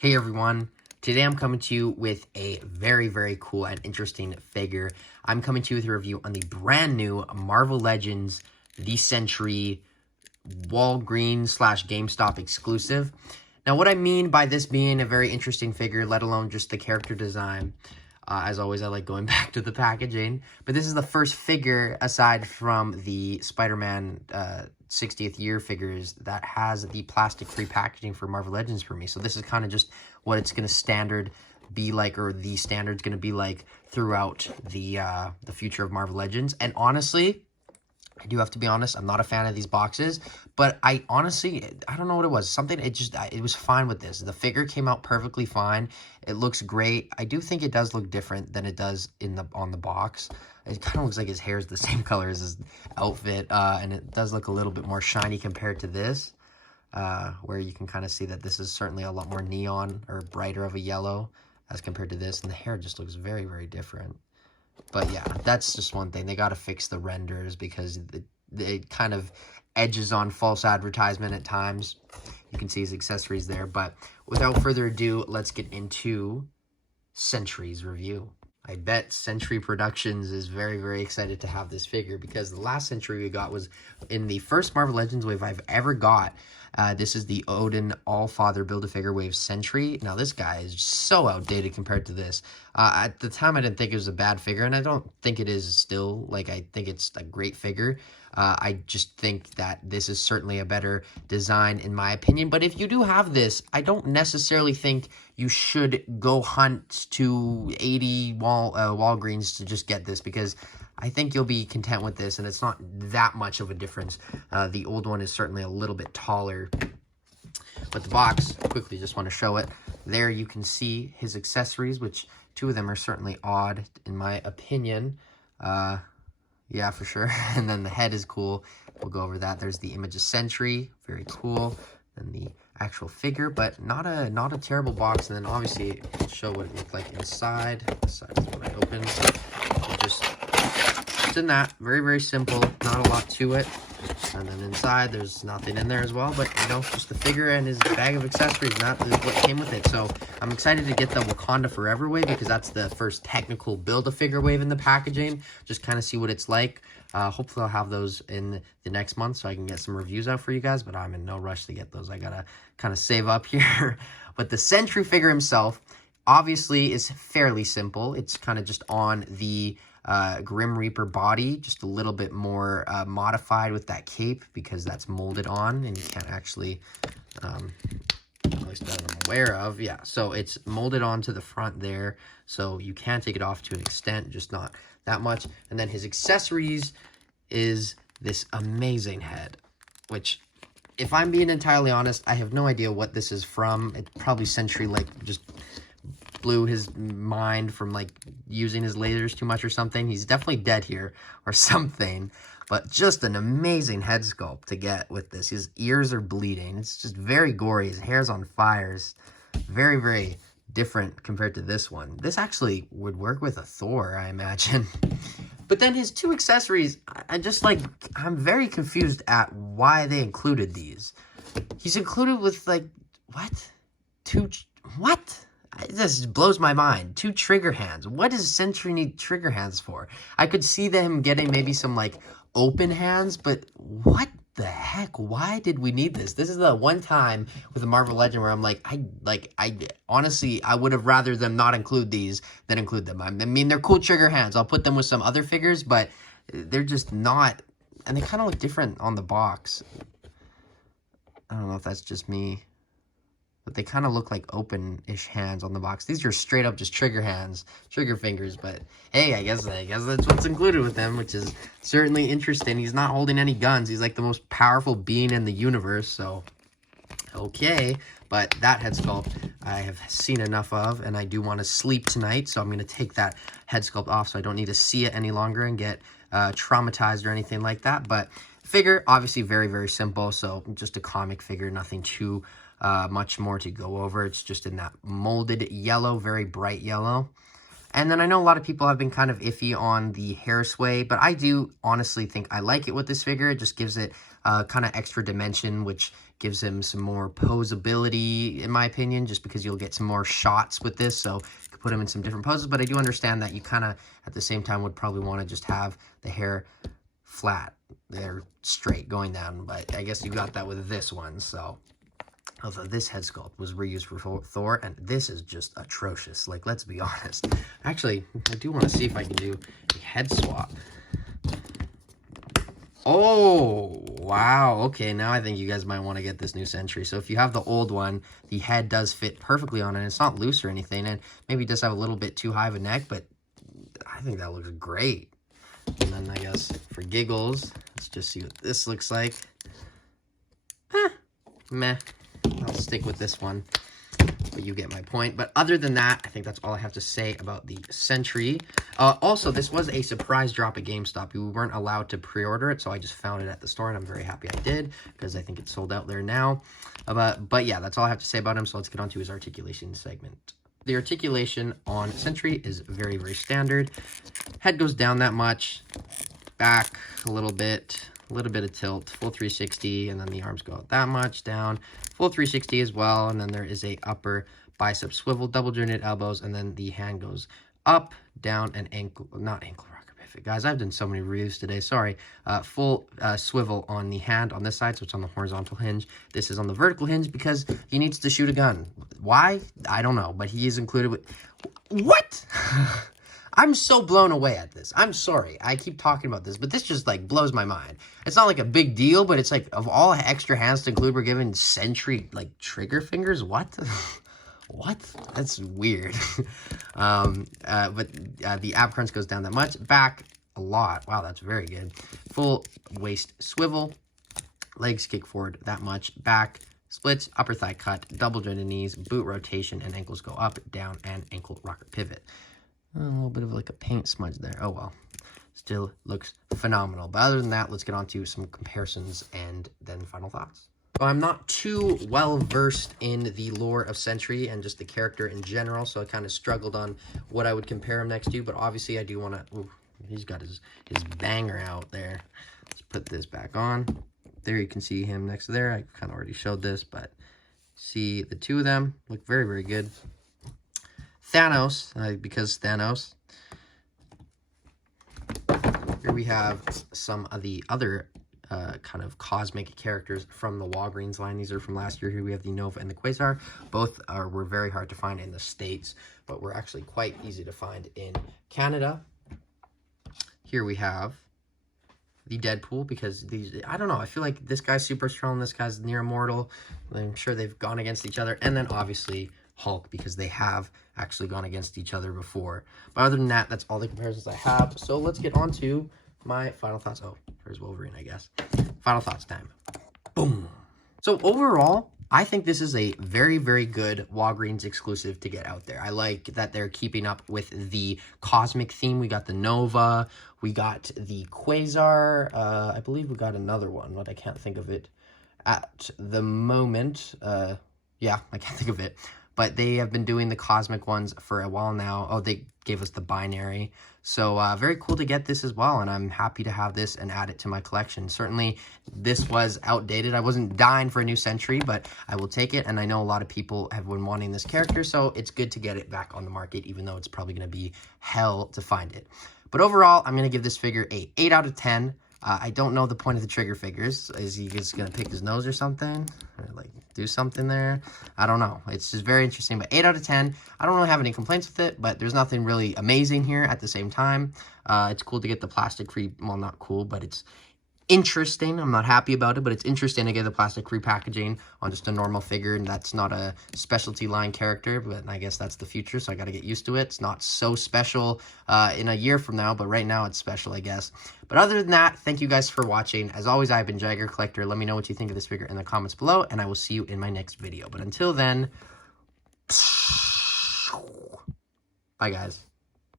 Hey everyone, today I'm coming to you with a very cool and interesting figure. I'm coming to you with a review on the brand new Marvel Legends the Sentry Walgreen / GameStop exclusive. Now what I mean by this being a very interesting figure, let alone just the character design, as always I like going back to the packaging, but this is the first figure aside from the Spider-Man 60th year figures that has the plastic-free packaging for Marvel Legends for me. So this is kind of just what it's going to be like, or the standard's going to be like throughout the future of Marvel Legends. And honestly, I do have to be honest, I'm not a fan of these boxes, but I don't know what it was. It was fine with this. The figure came out perfectly fine. It looks great. I do think it does look different than it does on the box. It kind of looks like his hair is the same color as his outfit, and it does look a little bit more shiny compared to this, where you can kind of see that this is certainly a lot more neon or brighter of a yellow as compared to this, and the hair just looks very different. But yeah, that's just one thing. They got to fix the renders because it kind of edges on false advertisement at times. You can see his accessories there. But without further ado, let's get into Sentry's review. I bet Sentry Productions is very excited to have this figure because the last Sentry we got was in the first Marvel Legends wave I've ever got. This is the Odin Allfather Build-A-Figure Wave Sentry. Now, this guy is so outdated compared to this. At the time, I didn't think it was a bad figure, and I don't think it is still. Like, I think it's a great figure. I just think that this is certainly a better design, in my opinion. But if you do have this, I don't necessarily think you should go hunt to 80 Walgreens to just get this, because I think you'll be content with this, and it's not that much of a difference. The old one is certainly a little bit taller. But the box, quickly just want to show it. There you can see his accessories, which two of them are certainly odd, in my opinion. Yeah, for sure. And then the head is cool. We'll go over that. There's the image of Sentry, very cool. And the actual figure, but not a terrible box. And then obviously I'll show what it looked like inside. This side is what I opened. It's in that. Very simple. Not a lot to it. And then inside, there's nothing in there as well, but, you know, just the figure and his bag of accessories, and that is what came with it. So I'm excited to get the Wakanda Forever wave, because that's the first technical Build-A-Figure wave in the packaging. Just kind of see what it's like. Hopefully I'll have those in the next month so I can get some reviews out for you guys, but I'm in no rush to get those. I gotta kind of save up here. But the Sentry figure himself, obviously, is fairly simple. It's kind of just on the Grim Reaper body, just a little bit more modified with that cape, because that's molded on and you can't actually, at least that I'm aware of, yeah, so it's molded onto the front there, so you can take it off to an extent, just not that much. And then his accessories is this amazing head, which, if I'm being entirely honest, I have no idea what this is from. It's probably Sentry, like, just blew his mind from, like, using his lasers too much or something. He's definitely dead here or something, but just an amazing head sculpt to get with this. His ears are bleeding. It's just very gory. His hair's on fire. Very different compared to this one. This actually would work with a Thor, I imagine. But then his two accessories, I'm very confused at why they included these. He's included with, like, what? What? This blows my mind. 2 trigger hands. What does Sentry need trigger hands for? I could see them getting maybe some, like, open hands, but what the heck? Why did we need this? This is the one time with a Marvel Legend where I'm like, I honestly, I would have rather them not include these than include them. I mean, they're cool trigger hands. I'll put them with some other figures, but they're just not, and they kind of look different on the box. I don't know if that's just me, but they kind of look like open-ish hands on the box. These are straight up just trigger hands, trigger fingers, but hey, I guess that's what's included with them, which is certainly interesting. He's not holding any guns. He's like the most powerful being in the universe, so okay. But that head sculpt I have seen enough of, and I do want to sleep tonight, so I'm going to take that head sculpt off so I don't need to see it any longer and get traumatized or anything like that. But figure, obviously very simple, so just a comic figure, nothing too much more to go over. It's just in that molded yellow, very bright yellow. And then I know a lot of people have been kind of iffy on the hair sway, but I do honestly think I like it with this figure. It just gives it kind of extra dimension, which gives him some more posability, in my opinion, just because you'll get some more shots with this. So you can put him in some different poses, but I do understand that you kind of, at the same time, would probably want to just have the hair flat. They're straight going down, but I guess you got that with this one, so. Although this head sculpt was reused for Thor, and this is just atrocious. Like, let's be honest. Actually, I do want to see if I can do a head swap. Oh, wow. Okay, now I think you guys might want to get this new Sentry. So if you have the old one, the head does fit perfectly on it. It's not loose or anything, and maybe it does have a little bit too high of a neck, but I think that looks great. And then I guess for giggles, let's just see what this looks like. Meh. I'll stick with this one, but you get my point. But other than that, I think that's all I have to say about the Sentry. Also, this was a surprise drop at GameStop. We weren't allowed to pre-order it, so I just found it at the store, and I'm very happy I did, because I think it's sold out there now. But yeah, that's all I have to say about him, so let's get on to his articulation segment. The articulation on Sentry is very, very standard. Head goes down that much, back a little bit of tilt, full 360, and then the arms go out that much, down, full 360 as well, and then there is a upper bicep swivel, double jointed elbows, and then the hand goes up, down, and not ankle rocker pivot. Guys, I've done so many reviews today, sorry. Full swivel on the hand on this side, so it's on the horizontal hinge. This is on the vertical hinge because he needs to shoot a gun. Why? I don't know, but he is included with... What? I'm so blown away at this. I'm sorry. I keep talking about this, but this just, like, blows my mind. It's not, like, a big deal, but it's, like, of all extra hands to include, we're giving Sentry, like, trigger fingers? What? What? That's weird. But the ab crunch goes down that much. Back, a lot. Wow, that's very good. Full waist swivel. Legs kick forward that much. Back, splits, upper thigh cut, double jointed knees, boot rotation, and ankles go up, down, and ankle rocker pivot. A little bit of like a paint smudge there. Oh, well. Still looks phenomenal. But other than that, let's get on to some comparisons and then final thoughts. So I'm not too well versed in the lore of Sentry and just the character in general, so I kind of struggled on what I would compare him next to. But obviously, I do want to... Ooh, he's got his banger out there. Let's put this back on. There you can see him next to there. I kind of already showed this, but see the two of them look very, very good. Thanos, because Thanos. Here we have some of the other kind of cosmic characters from the Walgreens line. These are from last year. Here we have the Nova and the Quasar. Both were very hard to find in the States, but were actually quite easy to find in Canada. Here we have the Deadpool, because these, I don't know, I feel like this guy's super strong, this guy's near immortal. I'm sure they've gone against each other. And then obviously Hulk, because they have actually gone against each other before. But other than that, that's all the comparisons I have. So let's get on to my final thoughts. Oh, there's Wolverine, I guess. Final thoughts time. Boom. So overall, I think this is a very, very good Walgreens exclusive to get out there. I like that they're keeping up with the cosmic theme. We got the Nova. We got the Quasar. I believe we got another one, but I can't think of it at the moment. Yeah, I can't think of it. But they have been doing the cosmic ones for a while now. Oh, they gave us the binary. So very cool to get this as well. And I'm happy to have this and add it to my collection. Certainly, this was outdated. I wasn't dying for a new Sentry, but I will take it. And I know a lot of people have been wanting this character. So it's good to get it back on the market, even though it's probably going to be hell to find it. But overall, I'm going to give this figure a 8 out of 10. I don't know the point of the trigger figures. Is he just going to pick his nose or something? Or like do something there? I don't know. It's just very interesting. But 8 out of 10. I don't really have any complaints with it, but there's nothing really amazing here at the same time. It's cool to get the plastic-free, well, not cool, but it's interesting. I'm not happy about it, but it's interesting to get the plastic-free packaging on just a normal figure, and that's not a specialty line character, but I guess that's the future, so I got to get used to it. It's not so special in a year from now, but right now it's special, I guess. But other than that, thank you guys for watching. As always, I've been Jagger Collector. Let me know what you think of this figure in the comments below, and I will see you in my next video. But until then, bye, guys.